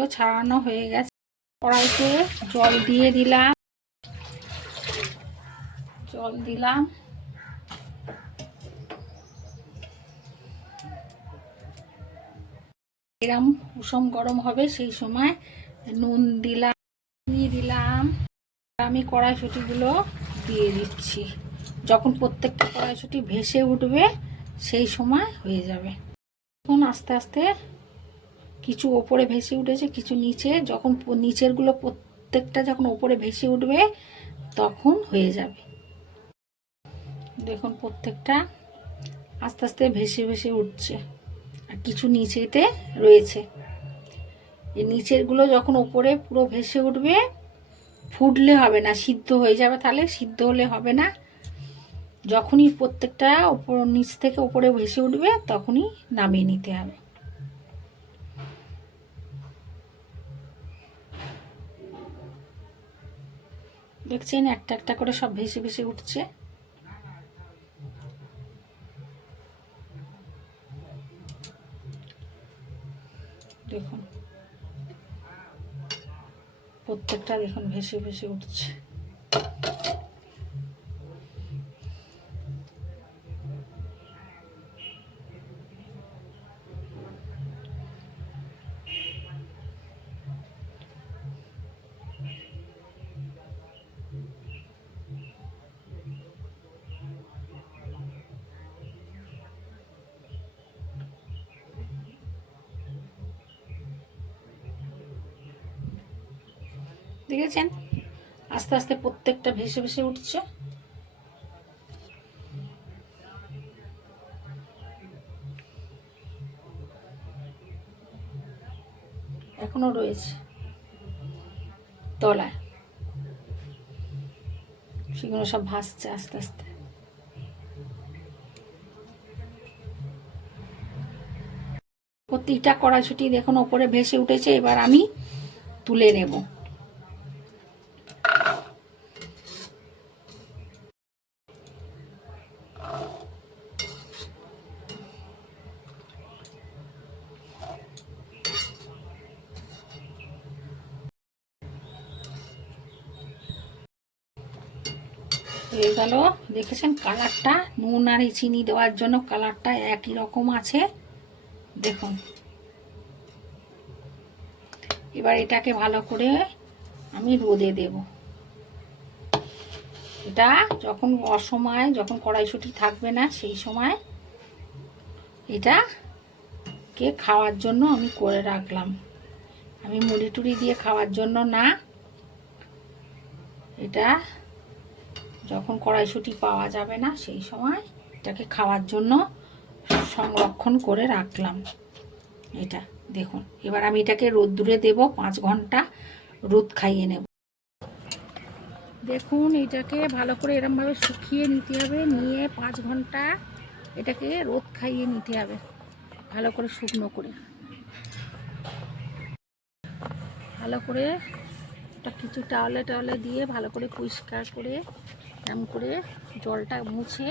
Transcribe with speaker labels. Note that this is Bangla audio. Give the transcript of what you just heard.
Speaker 1: তেলগুলো ছাড়ানো হয়ে গেছে। কড়াইতে জল দিয়ে দিলাম। জল দিলাম। এরম উষম গরম হবে সেই সময় নুন দিলাম দিয়ে দিলাম। আমি কড়াইশুটিগুলো দিয়ে দিচ্ছি। যখন প্রত্যেকটা কড়াইশুটি ভেসে উঠবে সেই সময় হয়ে যাবে। এখন আস্তে আস্তে কিছু ওপরে ভেসে উঠেছে, কিছু নিচে। যখন নিচেরগুলো প্রত্যেকটা যখন ওপরে ভেসে উঠবে, তখন হয়ে যাবে। দেখুন প্রত্যেকটা আস্তে আস্তে ভেসে ভেসে উঠছে। আর কিছু নিচেতে রয়েছে। এই নিচেরগুলো যখন ওপরে পুরো ভেসে উঠবে, ফুটলে হবে না, সিদ্ধ হয়ে যাবে। তাহলে সিদ্ধ হলে হবে না। যখনই প্রত্যেকটা ওপর নিচ থেকে ওপরে ভেসে উঠবে, তখনই নামিয়ে নিতে হবে। দেখছেন একটা একটা করে সব ভেসে ভেসে উঠছে। দেখুন প্রত্যেকটা দেখুন ভেসে ভেসে উঠছে। দেখেছেন? আস্তে আস্তে প্রত্যেকটা ভেসে ভেসে উঠছে। এখনও রয়েছে। তলায়। সেগুলো সব ভাসছে আস্তে আস্তে। প্রতিটা কড়াইশুটি দেখুন, ওপরে ভেসে উঠেছে। এবার আমি তুলে নেব। হয়ে গেল, দেখেছেন কালারটা? নুন আর চিনি দেওয়ার জন্য কালারটা একই রকম আছে। দেখুন। এবার এটাকে ভালো করে আমি রোদে দেব। এটা যখন অসময়, যখন কড়াইশুটি থাকবে না, সেই সময় এটাকে খাওয়ার জন্য আমি করে রাখলাম। আমি মুড়ি টুড়ি দিয়ে খাওয়ার জন্য না, এটা যখন কড়াইশুটি পাওয়া যাবে না, সেই সময় এটাকে খাওয়ার জন্য সংরক্ষণ করে রাখলাম। এটা দেখুন, এবার আমি এটাকে রোদ্দুরে দেব, পাঁচ ঘণ্টা রোদ খাইয়ে নেব। দেখুন, এটাকে ভালো করে এরমভাবে শুকিয়ে নিতে হবে, নিয়ে পাঁচ ঘণ্টা এটাকে রোদ খাইয়ে নিতে হবে, ভালো করে শুকনো করে। ভালো করে ওটা কিছু টাওয়ালে টাওয়ালে দিয়ে ভালো করে পরিষ্কার করে এরম করে জলটা মুছে